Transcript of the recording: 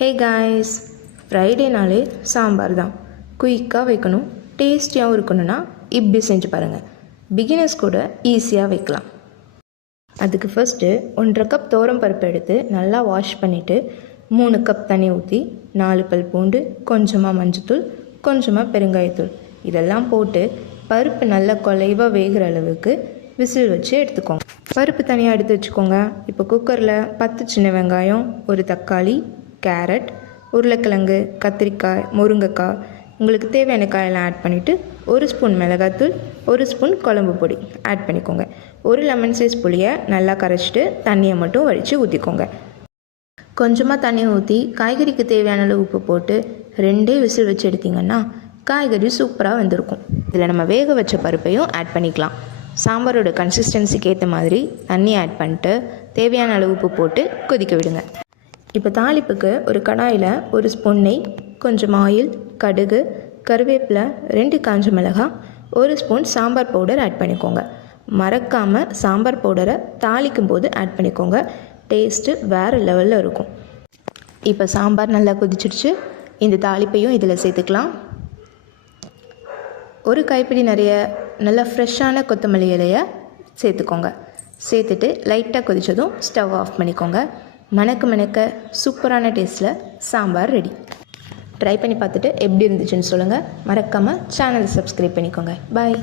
Hey guys, ஃப்ரைடேனாலே sambar தான். குயிக்காக வைக்கணும், டேஸ்டியாகவும் இருக்கணும்னா இப்படி செஞ்சு பாருங்கள். பிகினர்ஸ் கூட ஈஸியாக வைக்கலாம். அதுக்கு ஃபஸ்ட்டு 1.5 கப் பருப்பு எடுத்து நல்லா வாஷ் பண்ணிவிட்டு 3 கப் தண்ணி ஊற்றி 4 பல் பூண்டு, கொஞ்சமாக மஞ்சத்தூள், கொஞ்சமாக பெருங்காயத்தூள் இதெல்லாம் போட்டு பருப்பு நல்லா குலைவாக வேகிற அளவுக்கு விசில் வச்சு எடுத்துக்கோங்க. பருப்பு தனியாக எடுத்து வச்சுக்கோங்க. இப்போ குக்கரில் 10 சின்ன வெங்காயம், ஒரு தக்காளி, கேரட், உருளைக்கிழங்கு, கத்திரிக்காய், முருங்கைக்காய் உங்களுக்கு தேவையான காயெல்லாம் ஆட் பண்ணிவிட்டு 1 ஸ்பூன் மிளகாத்தூள், 1 ஸ்பூன் குழம்பு பொடி ஆட் பண்ணிக்கோங்க. ஒரு லெமன் சைஸ் புளியை நல்லா கரைச்சிட்டு தண்ணியை மட்டும் வடித்து ஊற்றிக்கோங்க. கொஞ்சமாக தண்ணி ஊற்றி காய்கறிக்கு தேவையான அளவு உப்பு போட்டு 2 விசில் வச்சு எடுத்திங்கன்னா காய்கறி சூப்பராக வெந்திருக்கும். இதில் நம்ம வேக வச்ச பருப்பையும் ஆட் பண்ணிக்கலாம். சாம்பாரோட கன்சிஸ்டன்சிக்கு ஏற்ற மாதிரி தண்ணி ஆட் பண்ணிட்டு தேவையான அளவு உப்பு போட்டு கொதிக்க விடுங்க. இப்போ தாளிப்புக்கு ஒரு கடாயில் 1 ஸ்பூன் நெய், கொஞ்சம் ஆயில், கடுகு, கருவேப்பிலை, 2 காஞ்ச மிளகாய், 1 ஸ்பூன் சாம்பார் பவுடர் ஆட் பண்ணிக்கோங்க. மறக்காமல் சாம்பார் பவுடரை தாளிக்கும் போது ஆட் பண்ணிக்கோங்க. டேஸ்ட்டு வேறு லெவலில் இருக்கும். இப்போ சாம்பார் நல்லா கொதிச்சிடுச்சு. இந்த தாளிப்பையும் இதில் சேர்த்துக்கலாம். ஒரு கைப்பிடி நிறைய நல்லா ஃப்ரெஷ்ஷான கொத்தமல்லி இலையை சேர்த்துக்கோங்க. சேர்த்துட்டு லைட்டாக கொதித்ததும் ஸ்டவ் ஆஃப் பண்ணிக்கோங்க. மணக்க சூப்பரான டேஸ்ட்டில் சாம்பார் ரெடி. ட்ரை பண்ணி பார்த்துட்டு எப்படி இருந்துச்சுன்னு சொல்லுங்கள். மறக்காமல் சேனலை சப்ஸ்கிரைப் பண்ணிக்கோங்க. பாய்.